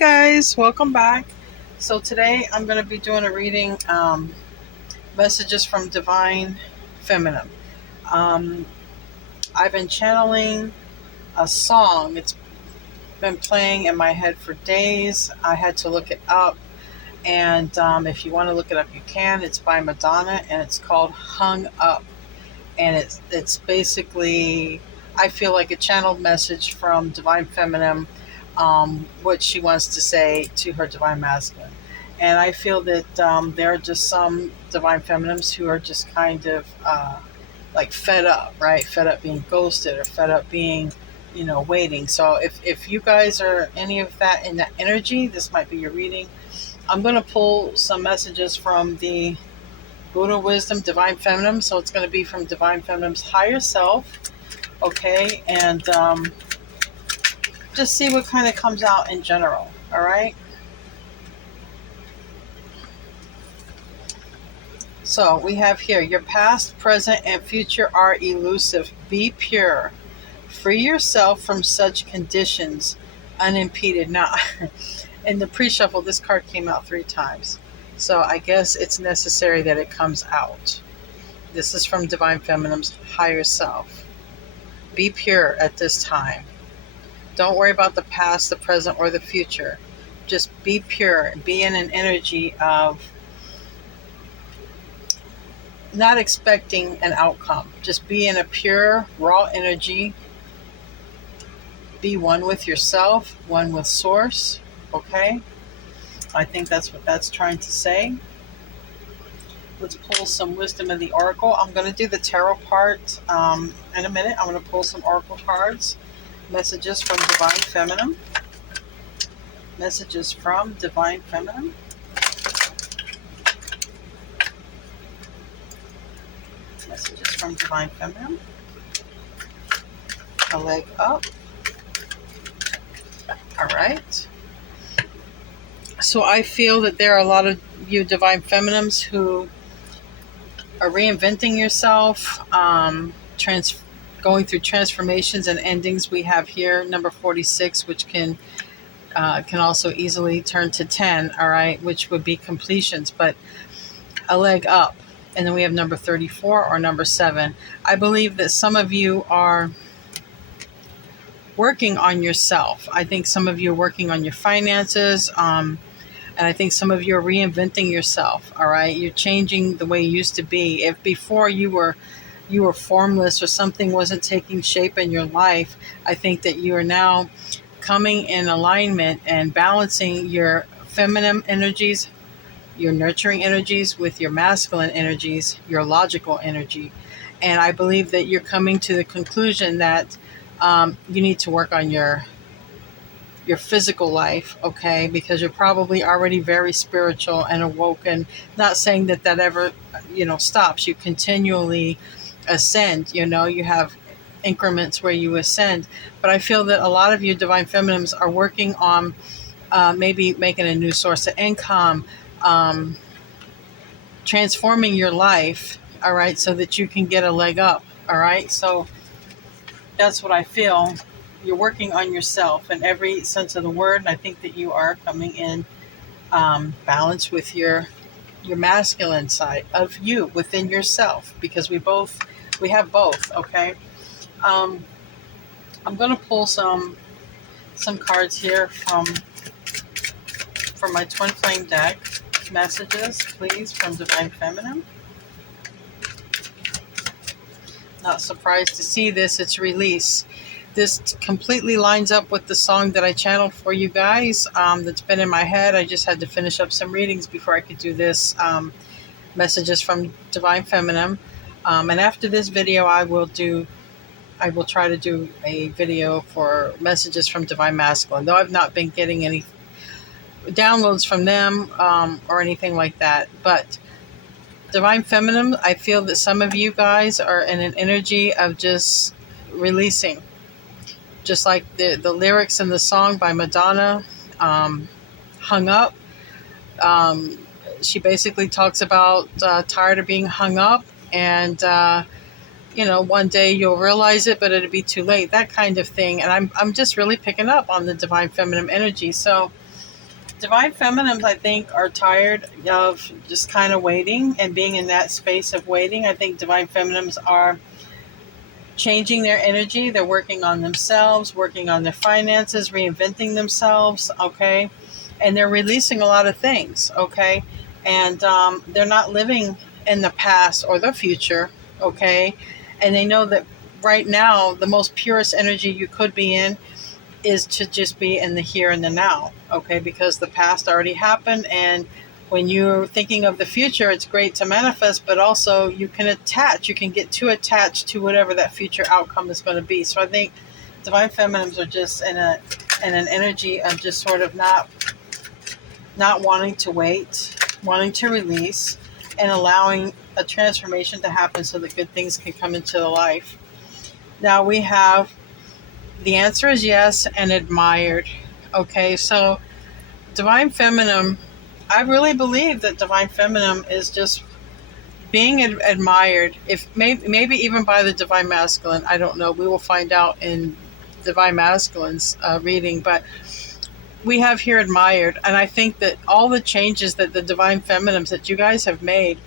guys, welcome back. So today I'm going to be doing a reading, messages from Divine Feminine. Um, I've been channeling a song. It's been playing in my head for days. I had to look it up, and if you want to look it up, you can. It's by Madonna, and it's called "Hung Up," and it's basically, I feel like a channeled message from Divine Feminine, what she wants to say to her Divine Masculine. And I feel that there are just some Divine Feminines who are just kind of like fed up, right? Fed up being ghosted, or fed up being, waiting. So if you guys are any of that in that energy, this might be your reading. I'm going to pull some messages from the Buddha Wisdom Divine Feminine. So it's going to be from Divine Feminine's higher self. Okay. And just see what kind of comes out in general. All right. So we have here, your past, present, and future are elusive. Be pure. Free yourself from such conditions unimpeded. Now, in the pre-shuffle, this card came out 3 times. So I guess it's necessary that it comes out. This is from Divine Feminine's higher self. Be pure at this time. Don't worry about the past, the present, or the future. Just be pure. Be in an energy of not expecting an outcome. Just be in a pure, raw energy. Be one with yourself, one with Source. Okay? I think that's what that's trying to say. Let's pull some wisdom of the oracle. I'm going to do the tarot part in a minute. I'm going to pull some oracle cards. Messages from Divine Feminine. Messages from Divine Feminine. Messages from Divine Feminine. A leg up. All right. So I feel that there are a lot of you Divine Feminines who are reinventing yourself, going through transformations and endings. We have here number 46, which can also easily turn to 10, all right, which would be completions, but a leg up. And then we have number 34 or number 7. I believe that some of you are working on yourself. I think some of you are working on your finances, and I think some of you are reinventing yourself, all right? You're changing the way you used to be. If before you were formless or something wasn't taking shape in your life, I think that you are now coming in alignment and balancing your feminine energies, your nurturing energies with your masculine energies, your logical energy. And I believe that you're coming to the conclusion that you need to work on your physical life, okay? Because you're probably already very spiritual and awoken. Not saying that ever, stops. You continually ascend, you have increments where you ascend. But I feel that a lot of you Divine Feminines are working on maybe making a new source of income, transforming your life, all right, so that you can get a leg up, all right? So that's what I feel. You're working on yourself in every sense of the word, and I think that you are coming in balance with your masculine side of you within yourself, because we have both, okay? I'm going to pull some cards here from my twin flame deck. Messages, please, from Divine Feminine. Not surprised to see this. It's release. This completely lines up with the song that I channeled for you guys, that's been in my head. I just had to finish up some readings before I could do this, messages from Divine Feminine. And after this video, I will try to do a video for messages from Divine Masculine, though I've not been getting any downloads from them or anything like that. But Divine Feminine, I feel that some of you guys are in an energy of just releasing. Just like the lyrics in the song by Madonna, Hung Up. She basically talks about tired of being hung up, and one day you'll realize it, but it'll be too late, that kind of thing. And I'm just really picking up on the Divine Feminine energy. So Divine feminines, I think, are tired of just kind of waiting and being in that space of waiting. I think divine feminines are changing their energy. They're working on themselves, working on their finances, reinventing themselves, okay? And they're releasing a lot of things, okay? And they're not living in the past or the future, okay? And they know that right now, the most purest energy you could be in is to just be in the here and the now, okay? Because the past already happened, and when you're thinking of the future, it's great to manifest, but also you can get too attached to whatever that future outcome is going to be. So I think divine feminines are just in an energy of just sort of not wanting to wait, wanting to release, and allowing a transformation to happen so that good things can come into life. Now we have the answer is yes and admired. Okay, so divine feminine, I really believe that divine feminine is just being admired, if maybe even by the divine masculine. I don't know. We will find out in divine masculine's reading, but we have here admired. And I think that all the changes that the divine feminines that you guys have made,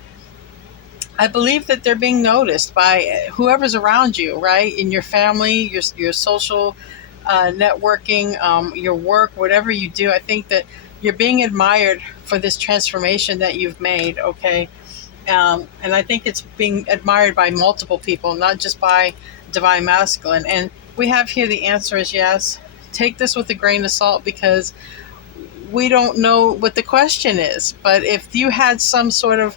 I believe that they're being noticed by whoever's around you, right? In your family, your social networking, your work, whatever you do. I think that you're being admired for this transformation that you've made, okay? And I think it's being admired by multiple people, not just by divine masculine. And we have here the answer is yes. Take this with a grain of salt, because we don't know what the question is. But if you had some sort of,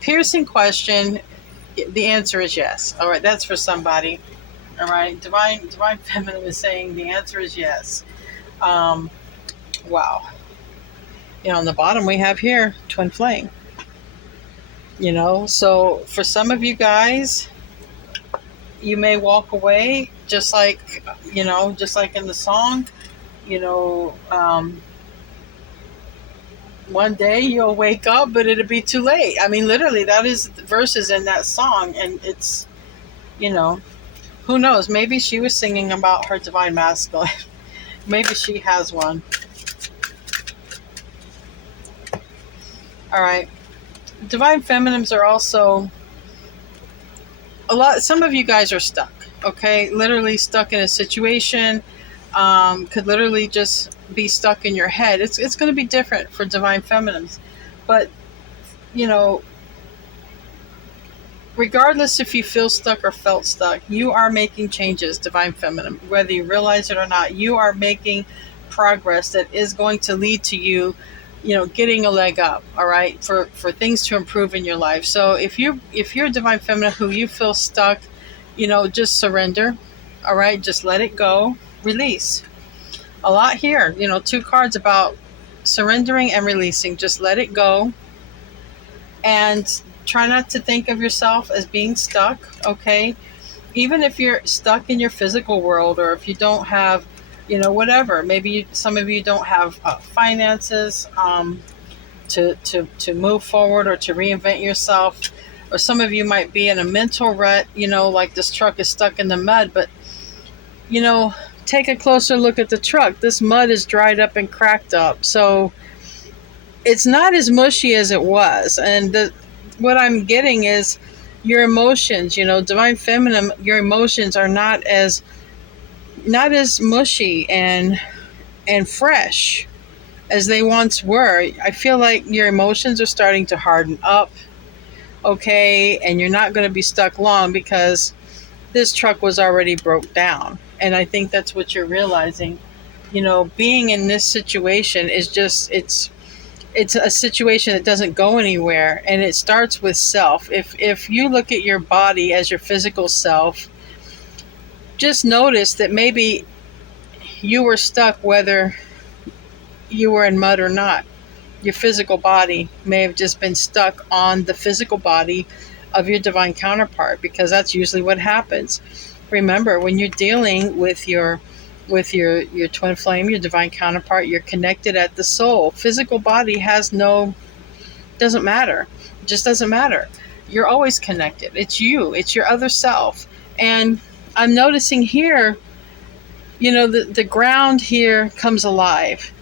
piercing question, the answer is yes. All right, that's for somebody. All right, divine feminine is saying the answer is yes. Wow. On the bottom we have here twin flame. So for some of you guys, you may walk away just like in the song, one day you'll wake up, but it'll be too late. I mean, literally, that is the verses in that song. And it's, who knows? Maybe she was singing about her divine masculine. Maybe she has one. All right. Divine feminines are also some of you guys are stuck, okay? Literally stuck in a situation. Could literally just be stuck in your head. It's going to be different for divine feminines. But, regardless if you feel stuck or felt stuck, you are making changes, divine feminine. Whether you realize it or not, you are making progress that is going to lead to you, getting a leg up, all right, for things to improve in your life. So if you're a divine feminine who you feel stuck, just surrender, all right, just let it go, release. A lot here, 2 cards about surrendering and releasing. Just let it go, and try not to think of yourself as being stuck, okay? Even if you're stuck in your physical world, or if you don't have, whatever. Maybe some of you don't have finances to move forward or to reinvent yourself. Or some of you might be in a mental rut, like this truck is stuck in the mud. But, take a closer look at the truck. This mud is dried up and cracked up. So it's not as mushy as it was. And what I'm getting is your emotions, divine feminine, your emotions are not as mushy and fresh as they once were. I feel like your emotions are starting to harden up, okay? And you're not going to be stuck long, because this truck was already broke down. And I think that's what you're realizing. Being in this situation is just, it's a situation that doesn't go anywhere, and it starts with self. If you look at your body as your physical self, just notice that maybe you were stuck whether you were in mud or not. Your physical body may have just been stuck on the physical body of your divine counterpart, because that's usually what happens. Remember, when you're dealing with your twin flame, your divine counterpart, you're connected at the soul. Physical body doesn't matter. It just doesn't matter. You're always connected. It's you. It's your other self. And I'm noticing here, the ground here comes alive.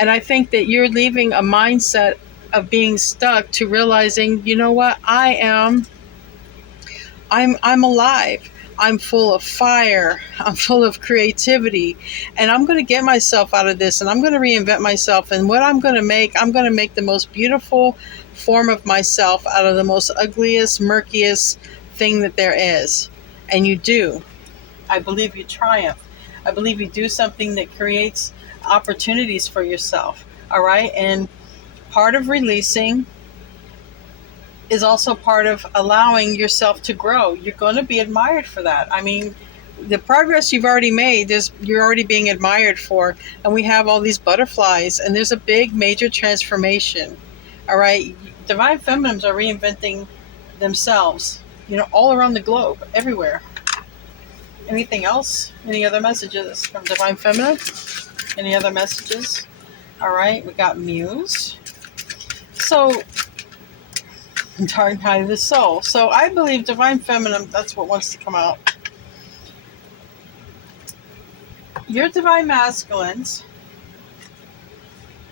And I think that you're leaving a mindset of being stuck to realizing, you know what, I'm alive. I'm full of fire. I'm full of creativity. And I'm going to get myself out of this, and I'm going to reinvent myself. And what I'm going to make the most beautiful form of myself out of the most ugliest, murkiest thing that there is. And you do. I believe you triumph. I believe you do something that creates opportunities for yourself. All right. And part of releasing is also part of allowing yourself to grow. You're going to be admired for that. I mean, the progress you've already made, you're already being admired for. And we have all these butterflies, and there's a big major transformation. All right. Divine feminines are reinventing themselves, all around the globe, everywhere. Anything else? Any other messages from Divine Feminine? Any other messages? All right, we got Muse. So, Dark Night of the Soul. So I believe Divine Feminine, that's what wants to come out. Your Divine Masculines,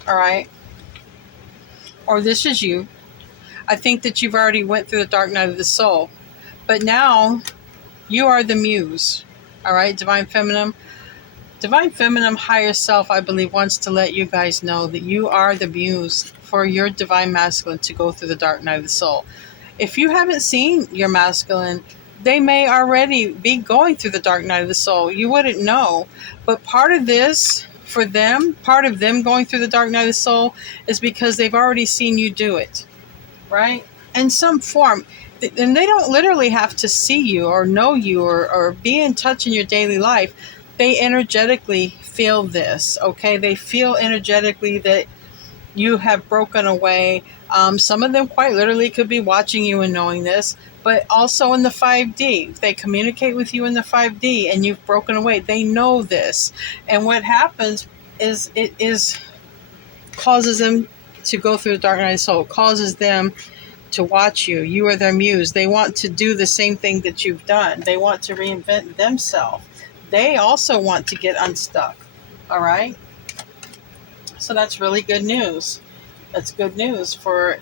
all right, or this is you. I think that you've already went through the Dark Night of the Soul. But now, you are the Muse. All right, Divine Feminine. Divine Feminine higher self, I believe, wants to let you guys know that you are the muse for your Divine Masculine to go through the Dark Night of the Soul. If you haven't seen your masculine, they may already be going through the Dark Night of the Soul. You wouldn't know. But part of this, for them, part of them going through the Dark Night of the Soul is because they've already seen you do it, right? In some form. And they don't literally have to see you or know you or be in touch in your daily life. They energetically feel this, okay? They feel energetically that you have broken away. Some of them quite literally could be watching you and knowing this, but also in the 5D. If they communicate with you in the 5D and you've broken away, they know this. And what happens is causes them to go through the Dark Night of the Soul. It causes them to watch you. You are their muse. They want to do the same thing that you've done. They want to reinvent themselves. They also want to get unstuck. All right? So that's really good news. That's good news for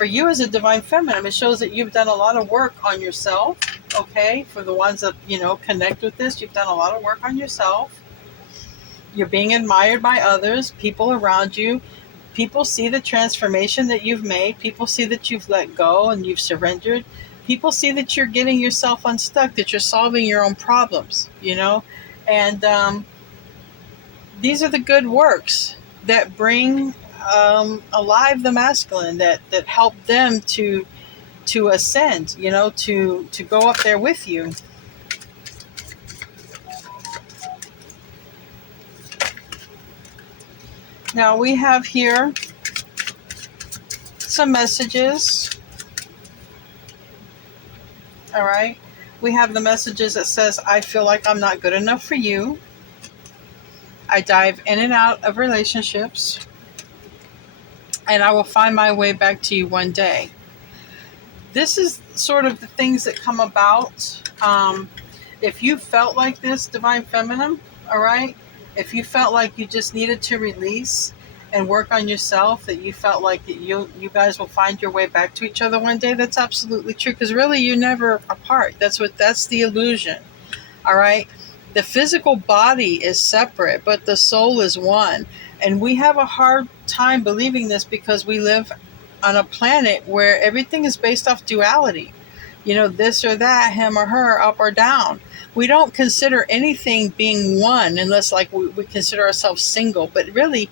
you as a Divine Feminine. It shows that you've done a lot of work on yourself. Okay? For the ones that, connect with this, you've done a lot of work on yourself. You're being admired by others, people around you. People see the transformation that you've made. People see that you've let go and you've surrendered. People see that you're getting yourself unstuck, that you're solving your own problems, And these are the good works that bring alive the masculine, that help them to ascend, to go up there with you. Now we have here some messages. All right. We have the messages that says, I feel like I'm not good enough for you. I dive in and out of relationships. And I will find my way back to you one day. This is sort of the things that come about. If you felt like this, Divine Feminine, all right? If you felt like you just needed to release and work on yourself, that you felt like that you guys will find your way back to each other one day, that's absolutely true. Because really, you're never apart. That's the illusion. All right? The physical body is separate, but the soul is one. And we have a hard time believing this because we live on a planet where everything is based off duality. This or that, him or her, up or down. We don't consider anything being one unless we consider ourselves single. But really,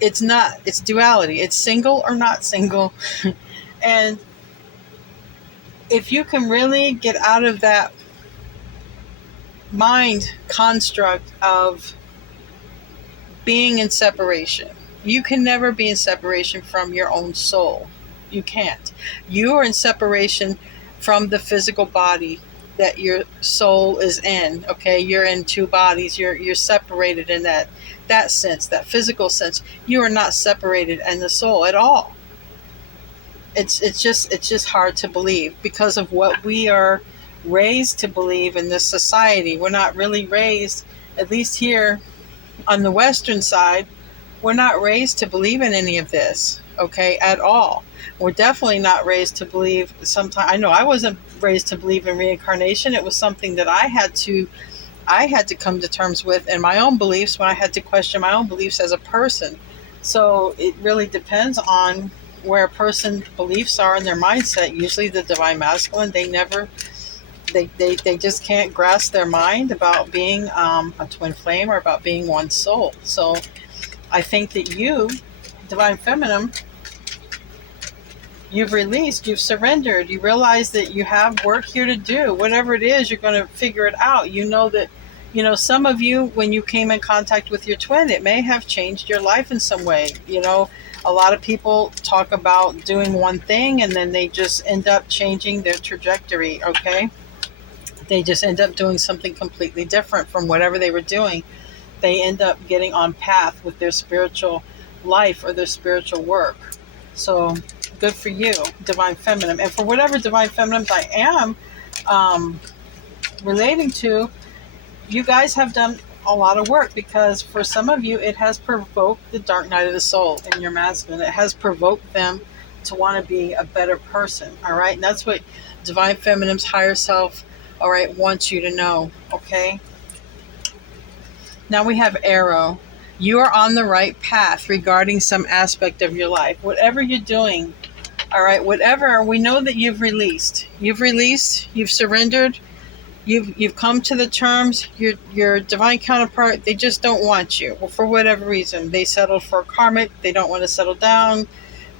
it's not. It's duality. It's single or not single. And if you can really get out of that mind construct of being in separation, you can never be in separation from your own soul. You can't. You are in separation from the physical body that your soul is in. Okay, you're in two bodies. You're separated in that sense, that physical sense. You are not separated in the soul at all. It's just hard to believe because of what we are raised to believe in this society. We're not really raised, at least here on the Western side, we're not raised to believe in any of this, okay, at all. We're definitely not raised to believe. Sometimes I know I wasn't raised to believe in reincarnation. It was something that I had to come to terms with in my own beliefs when I had to question my own beliefs as a person. So it really depends on where a person's beliefs are in their mindset. Usually the divine masculine, they just can't grasp their mind about being a twin flame or about being one soul. So I think that you, divine feminine, you've released, you've surrendered, you realize that you have work here to do. Whatever it is, you're going to figure it out. You know that, some of you, when you came in contact with your twin, it may have changed your life in some way. A lot of people talk about doing one thing and then they just end up changing their trajectory, okay? They just end up doing something completely different from whatever they were doing. They end up getting on path with their spiritual life or their spiritual work. So good for you, divine feminine. And for whatever divine feminines I am relating to, you guys have done a lot of work, because for some of you, it has provoked the dark night of the soul in your masculine. It has provoked them to want to be a better person. All right. And that's what divine feminine's higher self, all right, wants you to know. Okay. Now we have arrow. You are on the right path regarding some aspect of your life. Whatever you're doing, all right, whatever, we know that you've released. You've surrendered. You've come to the terms. Your divine counterpart, they just don't want you. Well, for whatever reason, they settled for karmic. They don't want to settle down.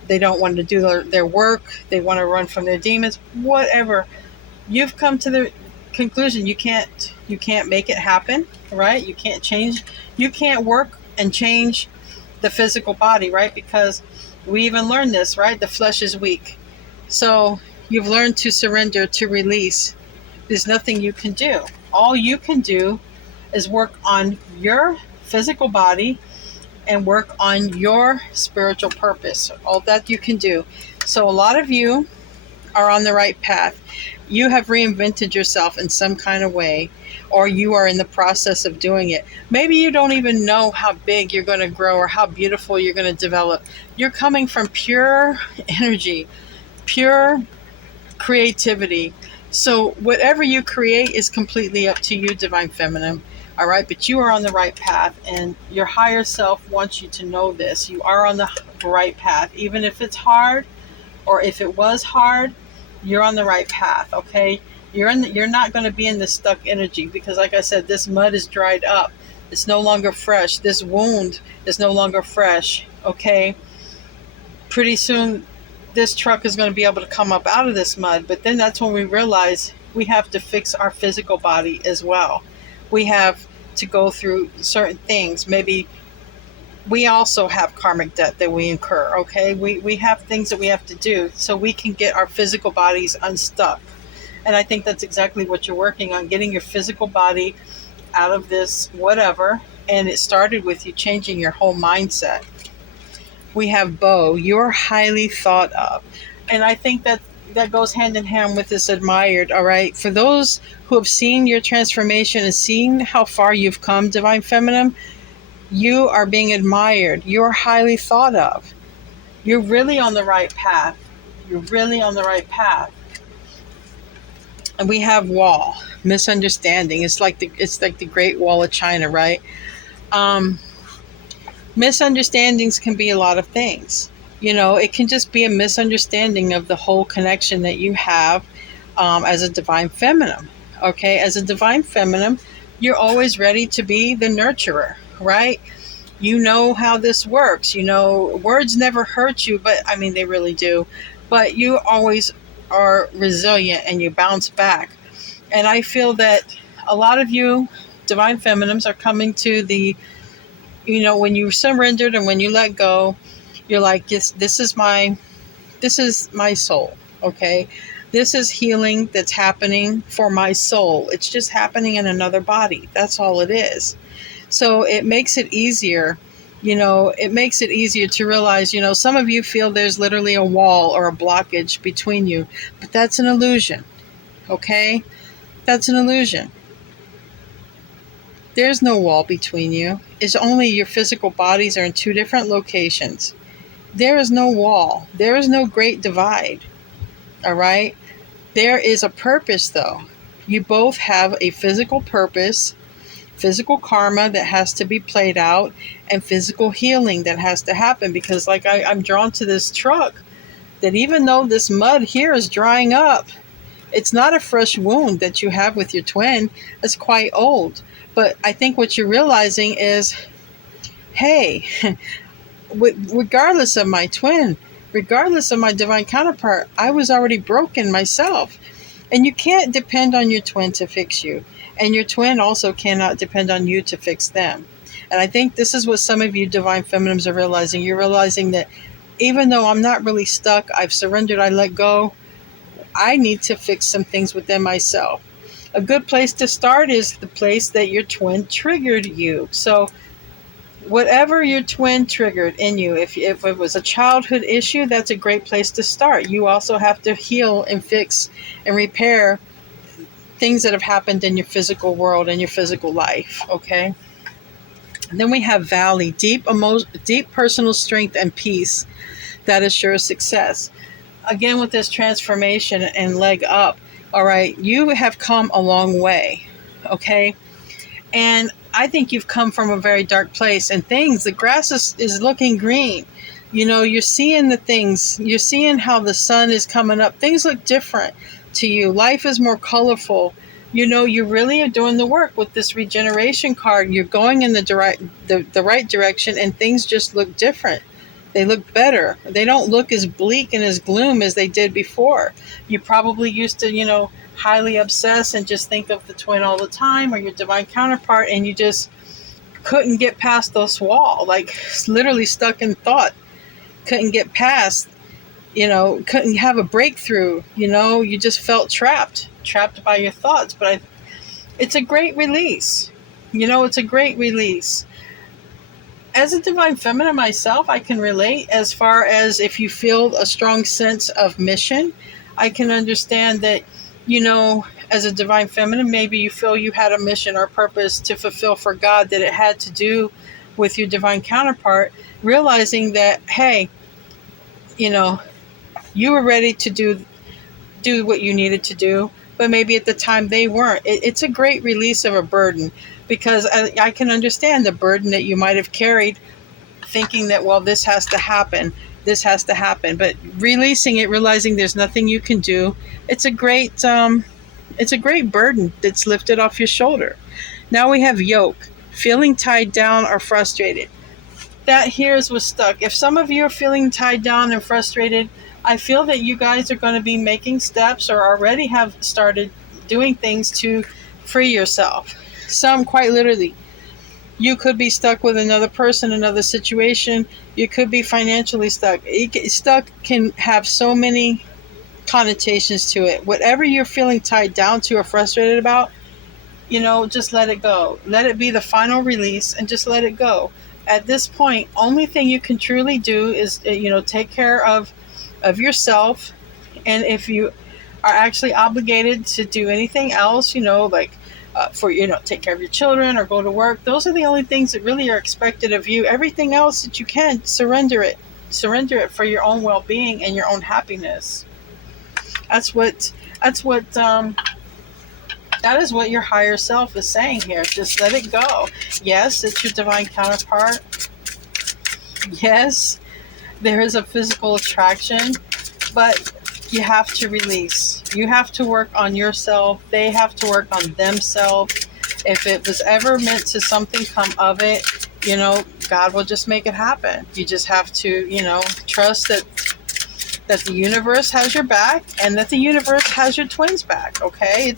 They don't want to do their work. They want to run from their demons. Whatever. You've come to the conclusion you can't make it happen, right? You can't change. You can't work and change the physical body, right? Because we even learned this, right? The flesh is weak. So you've learned to surrender, to release. There's nothing you can do. All you can do is work on your physical body and work on your spiritual purpose. All that you can do. So a lot of you are on the right path. You have reinvented yourself in some kind of way, or you are in the process of doing it. Maybe you don't even know how big you're going to grow or how beautiful you're going to develop. You're coming from pure energy, pure creativity. So whatever you create is completely up to you, divine feminine. All right, but you are on the right path, and your higher self wants you to know this. You are on the right path, even if it's hard, or if it was hard. You're on the right path, okay? You're not going to be in the stuck energy, because like I said, this mud is dried up. It's no longer fresh. This wound is no longer fresh, okay? Pretty soon, this truck is going to be able to come up out of this mud, but then that's when we realize we have to fix our physical body as well. We have to go through certain things. Maybe we also have karmic debt that we incur, okay? We have things that we have to do so we can get our physical bodies unstuck. And I think that's exactly what you're working on, getting your physical body out of this whatever. And it started with you changing your whole mindset. We have bow. You're highly thought of. And I think that goes hand in hand with this admired, all right? For those who have seen your transformation and seen how far you've come, divine feminine, you are being admired. You're highly thought of. You're really on the right path. You're really on the right path. And we have wall, misunderstanding. It's like the Great Wall of China, right? Misunderstandings can be a lot of things. It can just be a misunderstanding of the whole connection that you have as a divine feminine. Okay, as a divine feminine, you're always ready to be the nurturer, right? You know how this works. Words never hurt you, but I mean, they really do. But you always are resilient and you bounce back. And I feel that a lot of you divine feminines are coming to the, when you surrendered and when you let go, you're like, yes, this is my soul. Okay. This is healing that's happening for my soul. It's just happening in another body. That's all it is. So it makes it easier. It makes it easier to realize, some of you feel there's literally a wall or a blockage between you, but that's an illusion. Okay. That's an illusion. There's no wall between you. It's only your physical bodies are in two different locations. There is no wall. There is no great divide. All right? There is a purpose, though. You both have a physical purpose, physical karma that has to be played out, and physical healing that has to happen. Because, like, I'm drawn to this truck, that even though this mud here is drying up, it's not a fresh wound that you have with your twin. It's quite old. But I think what you're realizing is, hey, regardless of my twin, regardless of my divine counterpart, I was already broken myself. And you can't depend on your twin to fix you. And your twin also cannot depend on you to fix them. And I think this is what some of you divine feminines are realizing. You're realizing that even though I'm not really stuck, I've surrendered, I let go, I need to fix some things within myself. A good place to start is the place that your twin triggered you. So whatever your twin triggered in you, if it was a childhood issue, that's a great place to start. You also have to heal and fix and repair things that have happened in your physical world and your physical life, okay? And then we have valley, deep personal strength and peace that assures success. Again, with this transformation and leg up, all right, you have come a long way, okay? And I think you've come from a very dark place, and the grass is looking green. You know, you're seeing the things, you're seeing how the sun is coming up. Things look different to you. Life is more colorful. You know, you really are doing the work with this regeneration card. You're going in the right direction, and things just look different. They look better. They don't look as bleak and as gloom as they did before. You probably used to, highly obsess and just think of the twin all the time, or your divine counterpart, and you just couldn't get past this wall, like literally stuck in thought. Couldn't get past, couldn't have a breakthrough. You just felt trapped by your thoughts. But it's a great release. It's a great release. As a divine feminine myself, I can relate as far as if you feel a strong sense of mission. I can understand that, as a divine feminine, maybe you feel you had a mission or purpose to fulfill for God, that it had to do with your divine counterpart, realizing that, hey, you were ready to do what you needed to do, but maybe at the time they weren't. It's a great release of a burden. Because I can understand the burden that you might have carried, thinking that, well, this has to happen. But releasing it, realizing there's nothing you can do, it's a great burden that's lifted off your shoulder. Now we have yoke, feeling tied down or frustrated. That here is what's stuck. If some of you are feeling tied down and frustrated, I feel that you guys are going to be making steps or already have started doing things to free yourself. Some quite literally. You could be stuck with another person, another situation. You could be financially stuck. Stuck can have so many connotations to it. Whatever you're feeling tied down to or frustrated about, just let it go. Let it be the final release and just let it go. At this point, only thing you can truly do is, take care of yourself. And if you are actually obligated to do anything else, take care of your children or go to work, those are the only things that really are expected of you. Everything else that you can, surrender it for your own well-being and your own happiness. That is what your higher self is saying here. Just let it go. Yes, it's your divine counterpart. Yes, there is a physical attraction, but you have to release. You have to work on yourself. They have to work on themselves. If it was ever meant to something come of it, God will just make it happen. You just have to, trust that the universe has your back and that the universe has your twins back. Okay.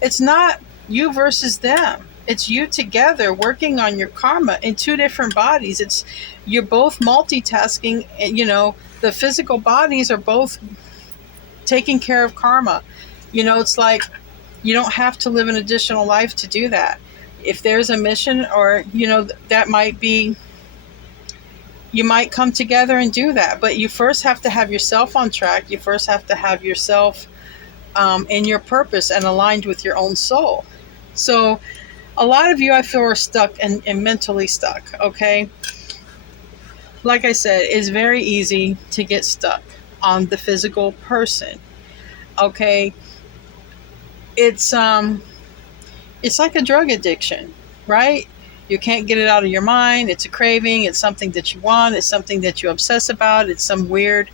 It's not you versus them. It's you together working on your karma in two different bodies. You're both multitasking, and, the physical bodies are both taking care of karma. It's like you don't have to live an additional life to do that. If there's a mission, or that might be, you might come together and do that, but you first have to have yourself on track. You first have to have yourself in your purpose and aligned with your own soul. So A lot of you, I feel, are stuck and mentally stuck, okay? Like I said, it's very easy to get stuck on the physical person, okay? It's like a drug addiction, right? You can't get it out of your mind. It's a craving. It's something that you want. It's something that you obsess about. It's some weird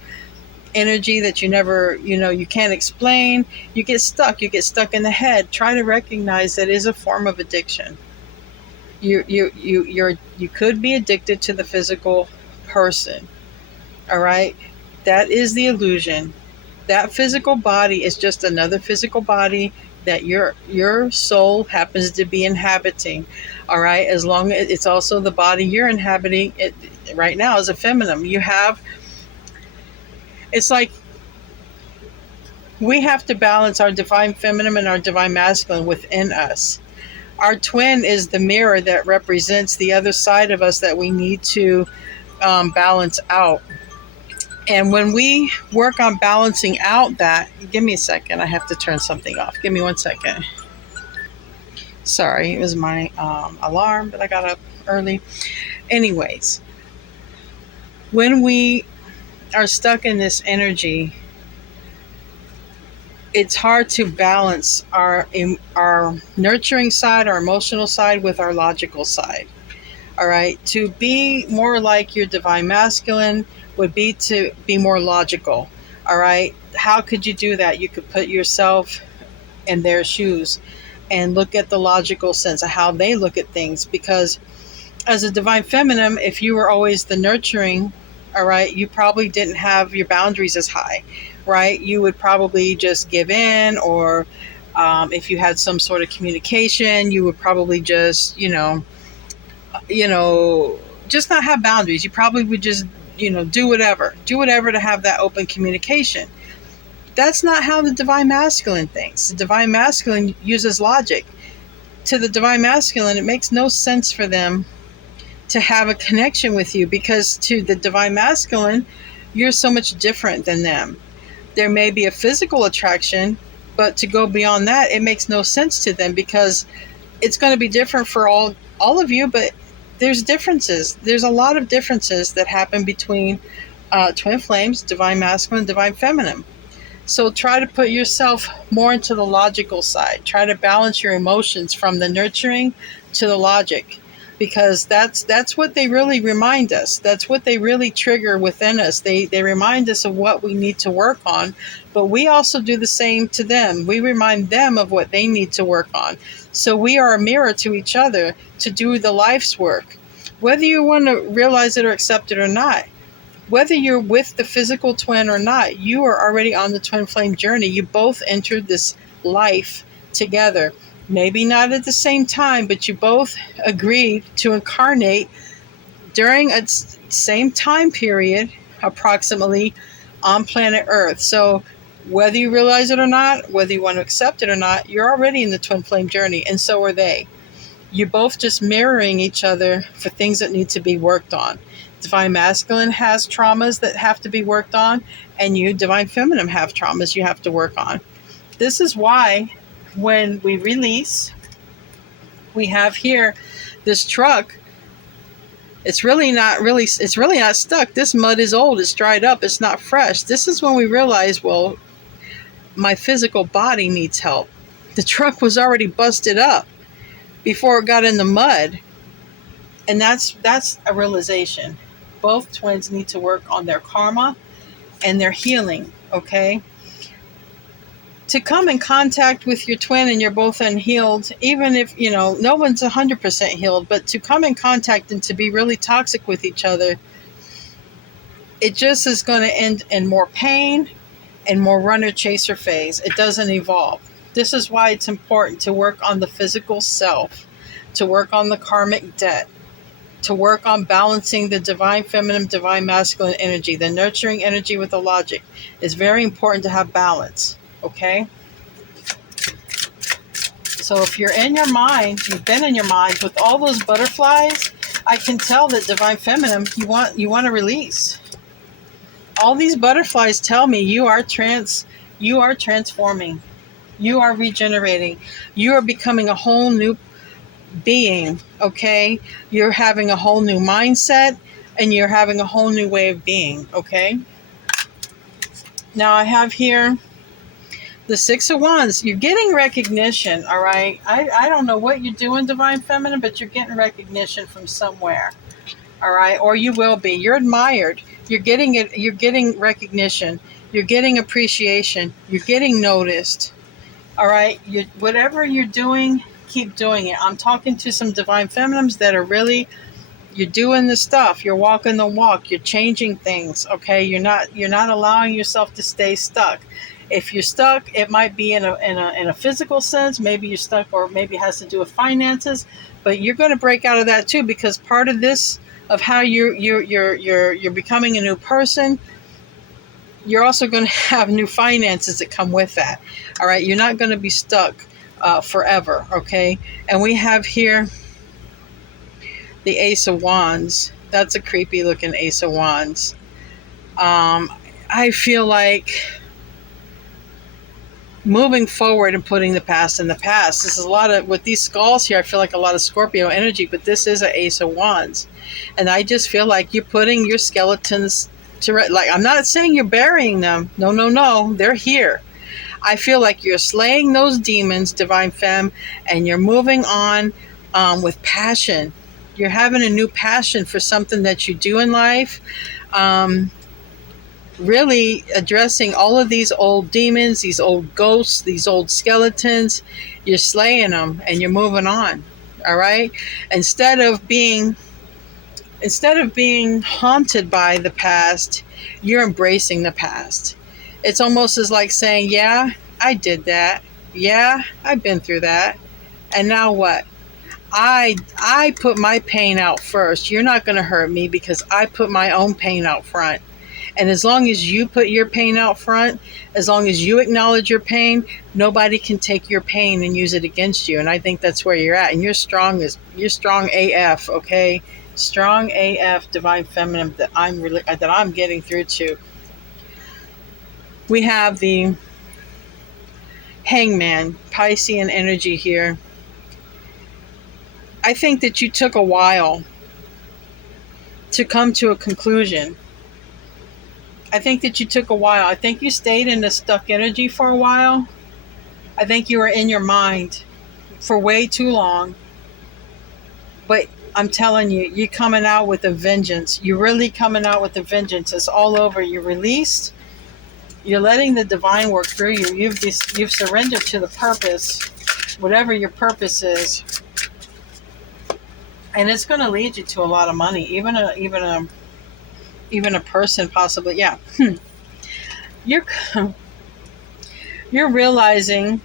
energy that you never, you can't explain. You get stuck. You get stuck in the head. Try to recognize that is a form of addiction. You could be addicted to the physical person. All right? That is the illusion. That physical body is just another physical body that your soul happens to be inhabiting. All right, as long as it's also the body you're inhabiting it right now is a feminine. It's like we have to balance our divine feminine and our divine masculine within us. Our twin is the mirror that represents the other side of us that we need to balance out. And when we work on balancing out that, give me a second, I have to turn something off. Give me 1 second. Sorry, it was my alarm, but I got up early. Anyways, when we are stuck in this energy, it's hard to balance our nurturing side, our emotional side with our logical side. All right, to be more like your divine masculine would be to be more logical. All right, how could you do that? You could put yourself in their shoes and look at the logical sense of how they look at things. Because as a divine feminine, if you were always the nurturing, all right, you probably didn't have your boundaries as high, right? You would probably just give in, or if you had some sort of communication, you would probably just, just not have boundaries. You probably would just, do whatever to have that open communication. That's not how the divine masculine thinks. The divine masculine uses logic. To the divine masculine, it makes no sense for them to have a connection with you, because to the divine masculine, you're so much different than them. There may be a physical attraction, but to go beyond that, it makes no sense to them, because it's going to be different for all of you, but there's differences. There's a lot of differences that happen between twin flames, divine masculine, divine feminine. So try to put yourself more into the logical side. Try to balance your emotions from the nurturing to the logic, because that's what they really remind us. That's what they really trigger within us. They remind us of what we need to work on, but we also do the same to them. We remind them of what they need to work on. So we are a mirror to each other to do the life's work, whether you want to realize it or accept it or not. Whether you're with the physical twin or not, you are already on the twin flame journey. You both entered this life together. Maybe not at the same time, but you both agreed to incarnate during a same time period, approximately, on planet Earth. So whether you realize it or not, whether you want to accept it or not, you're already in the twin flame journey, and so are they. You're both just mirroring each other for things that need to be worked on. Divine masculine has traumas that have to be worked on, and you, divine feminine, have traumas you have to work on. This is why when we release, we have here this truck. It's really not stuck. This mud is old. It's dried up. It's not fresh. This is when we realize, well, my physical body needs help. The truck was already busted up before it got in the mud. And that's a realization. Both twins need to work on their karma and their healing, okay? To come in contact with your twin and you're both unhealed, even if, no one's 100% healed, but to come in contact and to be really toxic with each other, it just is going to end in more pain and more runner-chaser phase. It doesn't evolve. This is why it's important to work on the physical self, to work on the karmic debt, to work on balancing the divine feminine, divine masculine energy, the nurturing energy with the logic. It's very important to have balance, okay? So if you're in your mind, you've been in your mind with all those butterflies, I can tell that divine feminine, you want to release. All these butterflies tell me you are transforming. You are regenerating. You are becoming a whole new being, okay? You're having a whole new mindset and you're having a whole new way of being, okay? Now I have here the Six of Wands. You're getting recognition, all right? I don't know what you're doing, Divine Feminine, but you're getting recognition from somewhere, all right? Or you will be. You're admired. You're getting it. You're getting recognition. You're getting appreciation. You're getting noticed, all right? Whatever you're doing, keep doing it. I'm talking to some Divine Feminines that are really, you're doing the stuff. You're walking the walk. You're changing things, okay? You're not allowing yourself to stay stuck. If you're stuck, it might be in a physical sense. Maybe you're stuck, or maybe it has to do with finances. But you're going to break out of that too, because part of this, of how you're becoming a new person, you're also going to have new finances that come with that. All right, you're not going to be stuck forever. Okay, and we have here the Ace of Wands. That's a creepy looking Ace of Wands. I feel like moving forward and putting the past in the past. This is a lot of, with these skulls here, I feel like a lot of Scorpio energy, but this is an Ace of Wands. And I just feel like you're putting your skeletons to rest. Like, I'm not saying you're burying them. No. They're here. I feel like you're slaying those demons, Divine Femme, and you're moving on with passion. You're having a new passion for something that you do in life. Really addressing all of these old demons, these old ghosts, these old skeletons. You're slaying them and you're moving on. All right. Instead of being haunted by the past, you're embracing the past. It's almost as like saying, yeah, I did that. Yeah, I've been through that. And now what? I put my pain out first. You're not going to hurt me because I put my own pain out front. And as long as you put your pain out front, as long as you acknowledge your pain, nobody can take your pain and use it against you. And I think that's where you're at. And you're strong AF, okay? Strong AF, Divine Feminine, that I'm getting through to. We have the Hangman, Piscean energy here. I think that you took a while to come to a conclusion. I think that you took a while. I think you stayed in the stuck energy for a while. I think you were in your mind for way too long. But I'm telling you, you're coming out with a vengeance. You're really coming out with a vengeance. It's all over. You're released. You're letting the divine work through you. You've surrendered to the purpose, whatever your purpose is. And it's going to lead you to a lot of money, even a person possibly. Yeah. You're realizing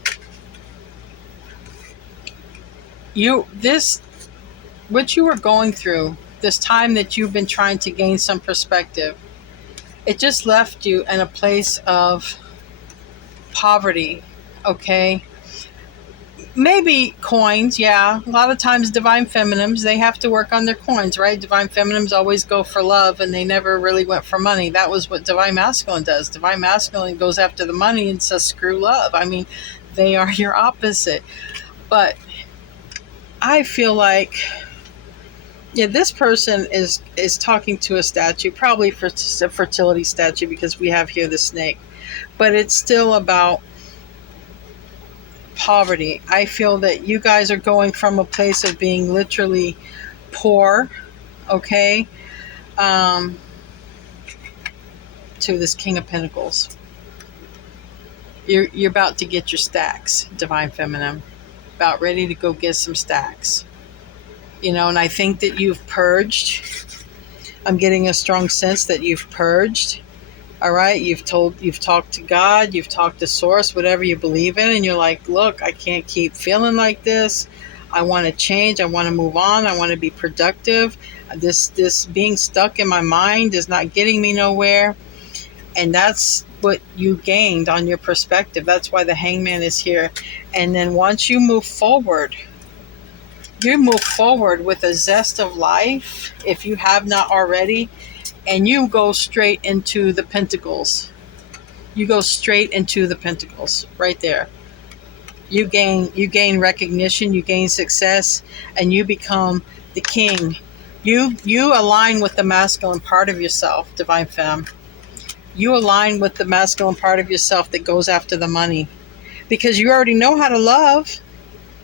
what you were going through, this time that you've been trying to gain some perspective, it just left you in a place of poverty. Okay. Maybe coins, yeah. A lot of times Divine Feminines, they have to work on their coins, right? Divine Feminines always go for love and they never really went for money. That was what Divine Masculine does. Divine Masculine goes after the money and says, screw love. I mean, they are your opposite. But I feel like, yeah, this person is talking to a statue, probably for a fertility statue, because we have here the snake. But it's still about poverty. I feel that you guys are going from a place of being literally poor, okay, to this King of Pentacles. You're about to get your stacks, Divine Feminine. About ready to go get some stacks. You know, and I think that you've purged. I'm getting a strong sense that you've purged. All right, you've talked to God, you've talked to Source, whatever you believe in, and you're like, look, I can't keep feeling like this. I want to change. I want to move on. I want to be productive. This being stuck in my mind is not getting me nowhere. And that's what you gained on your perspective. That's why the Hangman is here. And then once you move forward with a zest of life, if you have not already, and you go straight into the Pentacles. You go straight into the Pentacles, right there. You gain recognition, you gain success, and you become the king. You align with the masculine part of yourself, divine femme. You align with the masculine part of yourself that goes after the money, because you already know how to love.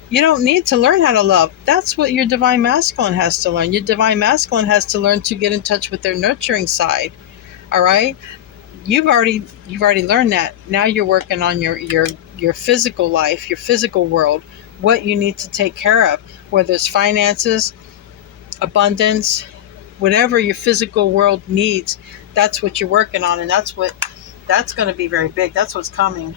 You don't need to learn how to love. That's what your divine masculine has to learn. Your divine masculine has to learn to get in touch with their nurturing side. All right? You've already learned that. Now you're working on your physical life, your physical world, what you need to take care of, whether it's finances, abundance, whatever your physical world needs. That's what you're working on, and that's going to be very big. That's what's coming.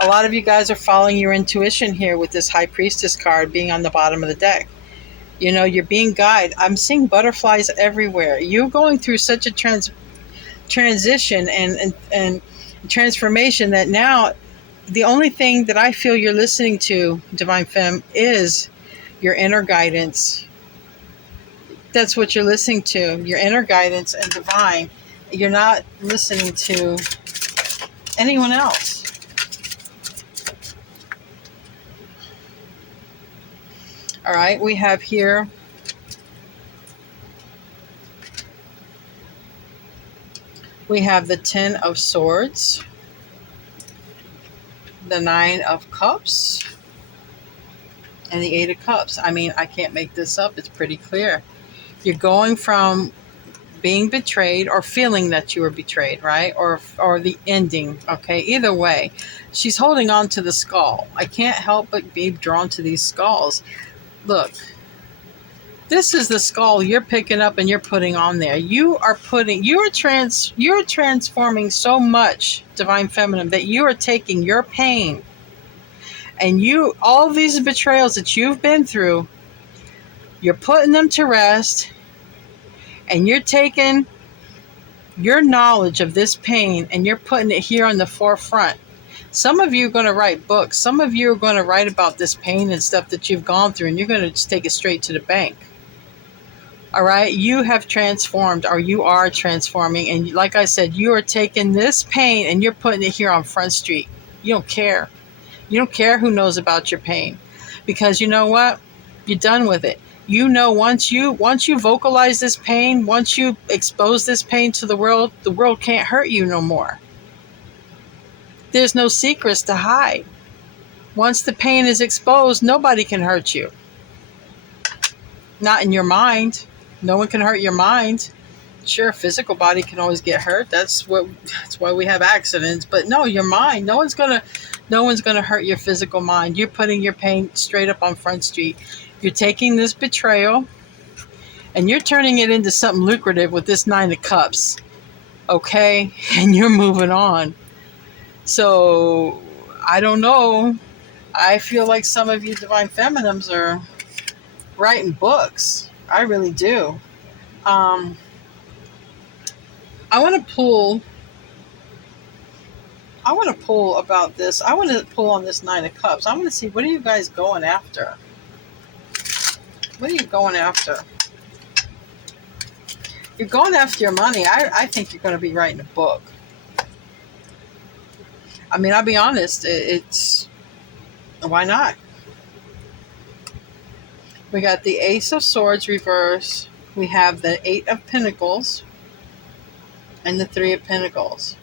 A lot of you guys are following your intuition here with this High Priestess card being on the bottom of the deck. You know, you're being guided. I'm seeing butterflies everywhere. You're going through such a transition and transformation that now the only thing that I feel you're listening to, Divine Femme, is your inner guidance. That's what you're listening to, your inner guidance and divine. You're not listening to anyone else. All right, we have here the 10 of Swords, the 9 of Cups, and the 8 of Cups. I mean, I can't make this up. It's pretty clear. You're going from being betrayed or feeling that you were betrayed, right? Or the ending, okay? Either way, she's holding on to the skull. I can't help but be drawn to these skulls. Look, this is the skull you're picking up and you're putting on there. You're transforming so much, Divine Feminine, that you are taking your pain and all these betrayals that you've been through, you're putting them to rest, and you're taking your knowledge of this pain and you're putting it here on the forefront. Some of you are going to write books. Some of you are going to write about this pain and stuff that you've gone through, and you're going to just take it straight to the bank. All right? You have transformed, or you are transforming. And like I said, you are taking this pain and you're putting it here on Front Street. You don't care. You don't care who knows about your pain. Because you know what? You're done with it. You know, once you vocalize this pain, once you expose this pain to the world can't hurt you no more. There's no secrets to hide. Once the pain is exposed, nobody can hurt you. Not in your mind. No one can hurt your mind. Sure, physical body can always get hurt. That's why we have accidents. But no, your mind. No one's gonna hurt your physical mind. You're putting your pain straight up on Front Street. You're taking this betrayal and you're turning it into something lucrative with this 9 of Cups. Okay? And you're moving on. So, I don't know. I feel like some of you Divine Feminines are writing books. I really do. I want to pull about this. I want to pull on this 9 of Cups. I want to see, what are you guys going after? What are you going after? You're going after your money. I think you're going to be writing a book. I mean, I'll be honest. It's why not? We got the Ace of Swords reverse. We have the 8 of Pentacles and the 3 of Pentacles.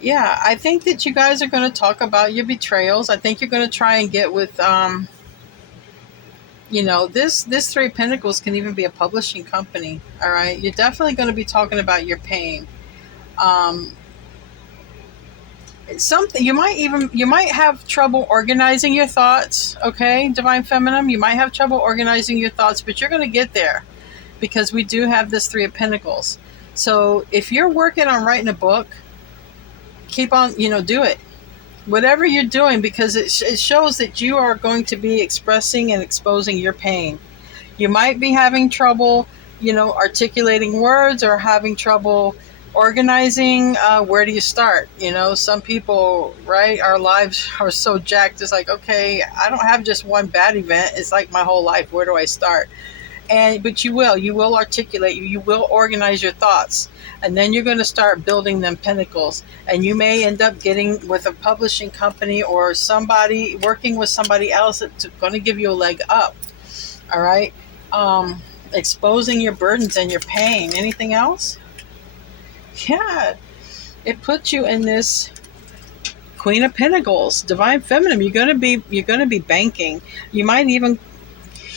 Yeah, I think that you guys are going to talk about your betrayals. I think you're going to try and get with, this 3 of Pentacles can even be a publishing company. All right, you're definitely going to be talking about your pain. Something you might have trouble organizing your thoughts. Okay, Divine Feminine, you might have trouble organizing your thoughts, but you're going to get there because we do have this 3 of Pentacles. So if you're working on writing a book, keep on, do it. Whatever you're doing, because it shows that you are going to be expressing and exposing your pain. You might be having trouble, articulating words, or having trouble organizing. Where do you start? Some people, right, our lives are so jacked. It's like, okay, I don't have just one bad event. It's like my whole life. Where do I start? But you will articulate, you will organize your thoughts, and then you're going to start building them pinnacles, and you may end up getting with a publishing company or somebody working with somebody else that's going to give you a leg up. All right. Exposing your burdens and your pain. Anything else? Yeah, it puts you in this Queen of Pentacles, Divine Feminine. You're gonna be banking. You might even,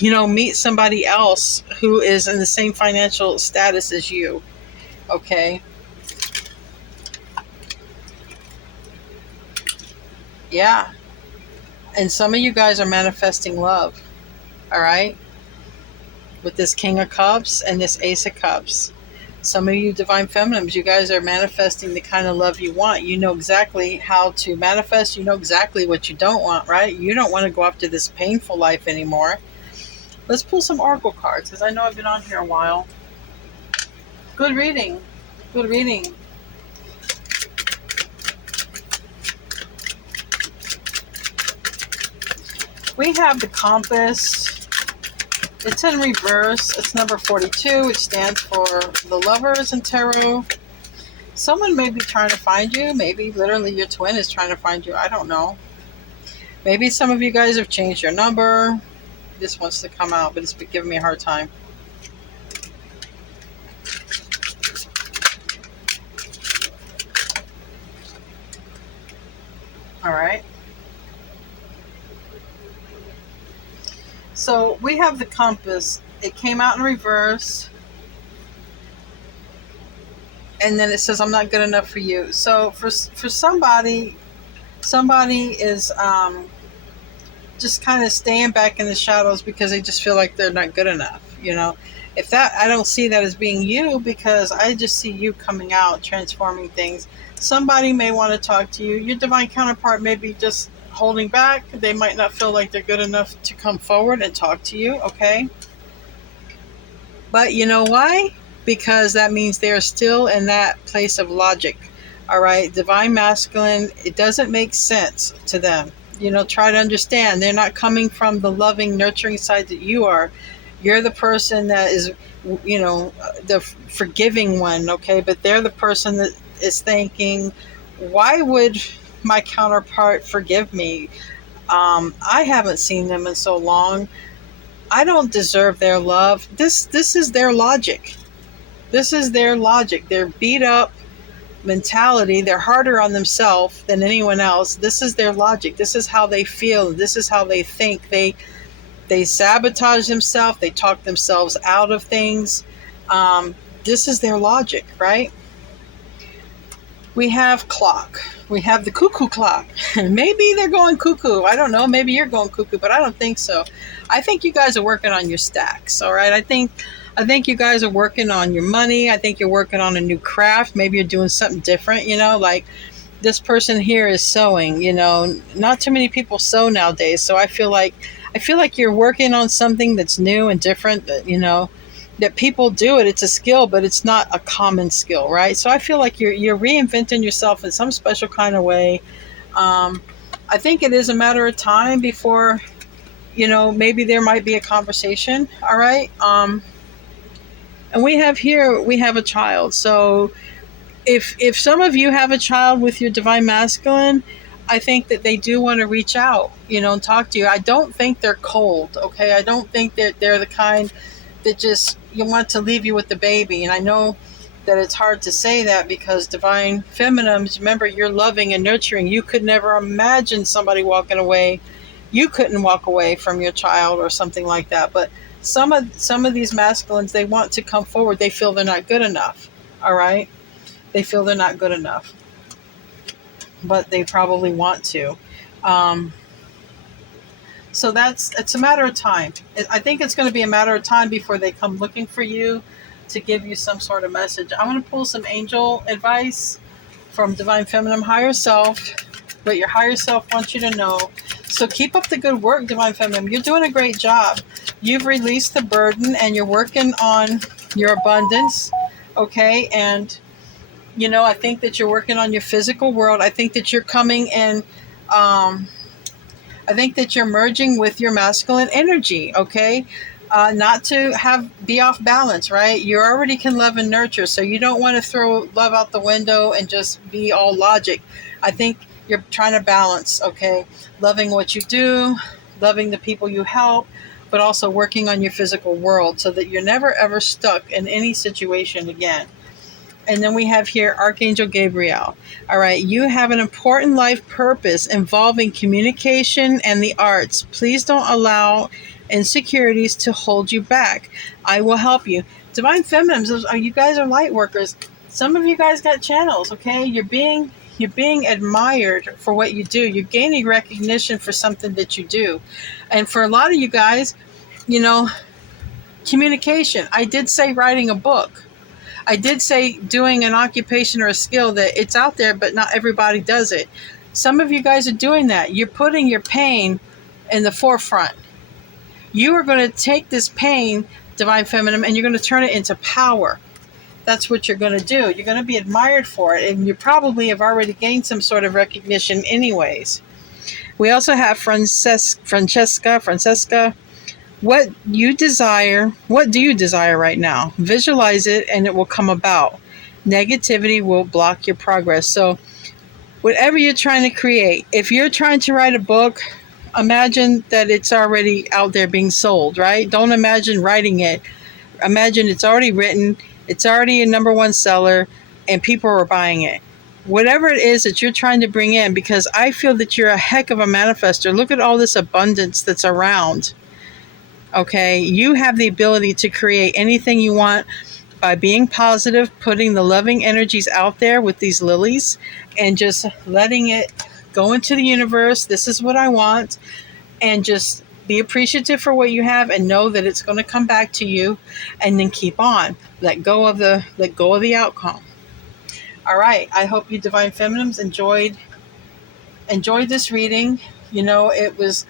meet somebody else who is in the same financial status as you. Okay. Yeah. And some of you guys are manifesting love. All right. With this King of Cups and this Ace of Cups. Some of you Divine Feminines, you guys are manifesting the kind of love you want. You know exactly how to manifest. You know exactly what you don't want, right? You don't want to go after this painful life anymore. Let's pull some oracle cards, because I know I've been on here a while. Good reading. Good reading. We have the compass. It's in reverse. It's number 42, which stands for the Lovers in tarot. Someone may be trying to find you. Maybe literally your twin is trying to find you. I don't know. Maybe some of you guys have changed your number. This wants to come out, but it's been giving me a hard time. All right. So we have the compass. It came out in reverse. And then it says, I'm not good enough for you. So for somebody is just kind of staying back in the shadows because they just feel like they're not good enough. If that, I don't see that as being you, because I just see you coming out, transforming things. Somebody may want to talk to you. Your divine counterpart may be just holding back. They might not feel like they're good enough to come forward and talk to you. Okay. But you know why? Because that means they're still in that place of logic. All right. Divine masculine, it doesn't make sense to them. Try to understand. They're not coming from the loving, nurturing side that you are. You're the person that is, the forgiving one. Okay. But they're the person that is thinking, why would my counterpart forgive me? I haven't seen them in so long. I don't deserve their love. This is their logic. This is their logic. They're beat up mentality. They're harder on themselves than anyone else. This is their logic. This is how they feel. This is how they think. They sabotage themselves. They talk themselves out of things. This is their logic, right? We have clock. We have the cuckoo clock. Maybe they're going cuckoo. I don't know. Maybe you're going cuckoo, but I don't think so. I think you guys are working on your stacks. All right. I think you guys are working on your money. I think you're working on a new craft. Maybe you're doing something different, like this person here is sewing, not too many people sew nowadays. So I feel like you're working on something that's new and different, that people do it. It's a skill, but it's not a common skill, right? So I feel like you're reinventing yourself in some special kind of way. I think it is a matter of time before, maybe there might be a conversation. All right. And we have a child. So if some of you have a child with your divine masculine, I think that they do want to reach out, and talk to you. I don't think they're cold. Okay. I don't think that they're the kind that just you want to leave you with the baby. And I know that it's hard to say that because divine feminines, remember, you're loving and nurturing. You could never imagine somebody walking away. You couldn't walk away from your child or something like that. But some of these masculines, they want to come forward. They feel they're not good enough. All right. They feel they're not good enough, but they probably want to. So it's a matter of time. I think it's going to be a matter of time before they come looking for you to give you some sort of message. I'm going to pull some angel advice from Divine Feminine Higher Self, what your higher self wants you to know. So keep up the good work, Divine Feminine. You're doing a great job. You've released the burden and you're working on your abundance. Okay. And, I think that you're working on your physical world. I think that you're coming in, I think that you're merging with your masculine energy, okay? not to be off balance, right? You already can love and nurture, so you don't want to throw love out the window and just be all logic. I think you're trying to balance, okay? Loving what you do, loving the people you help, but also working on your physical world so that you're never ever stuck in any situation again. And then we have here Archangel Gabriel. All right, you have an important life purpose involving communication and the arts. Please don't allow insecurities to hold you back. I will help you. Divine Feminines, you guys are light workers. Some of you guys got channels, okay? You're being admired for what you do. You're gaining recognition for something that you do. And for a lot of you guys, communication. I did say writing a book. I did say doing an occupation or a skill that it's out there, but not everybody does it. Some of you guys are doing that. You're putting your pain in the forefront. You are going to take this pain, Divine Feminine, and you're going to turn it into power. That's what you're going to do. You're going to be admired for it, and you probably have already gained some sort of recognition anyways. We also have Francesca. What do you desire right now? Visualize it and it will come about. Negativity will block your progress. So whatever you're trying to create, if you're trying to write a book, imagine that it's already out there being sold, right? Don't imagine writing it. Imagine it's already written, it's already a #1 seller, and people are buying it. Whatever it is that you're trying to bring in, because I feel that you're a heck of a manifester. Look at all this abundance that's around. Okay, you have the ability to create anything you want by being positive, putting the loving energies out there with these lilies, and just letting it go into the universe. This is what I want, and just be appreciative for what you have, and know that it's going to come back to you. And then keep on. Let go of the outcome. All right. I hope you Divine Feminines enjoyed this reading. It was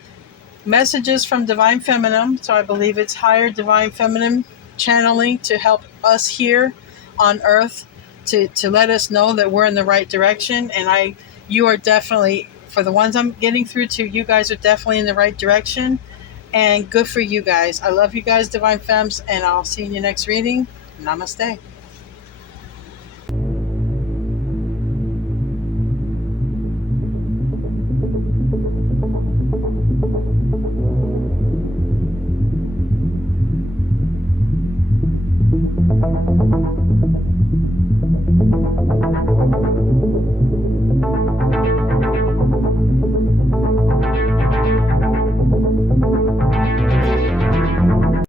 messages from Divine Feminine, so I believe it's higher Divine Feminine channeling to help us here on Earth to let us know that we're in the right direction. And you are definitely, for the ones I'm getting through to, you guys are definitely in the right direction, and good for you guys. I love you guys, Divine Femmes, and I'll see you in your next reading. Namaste.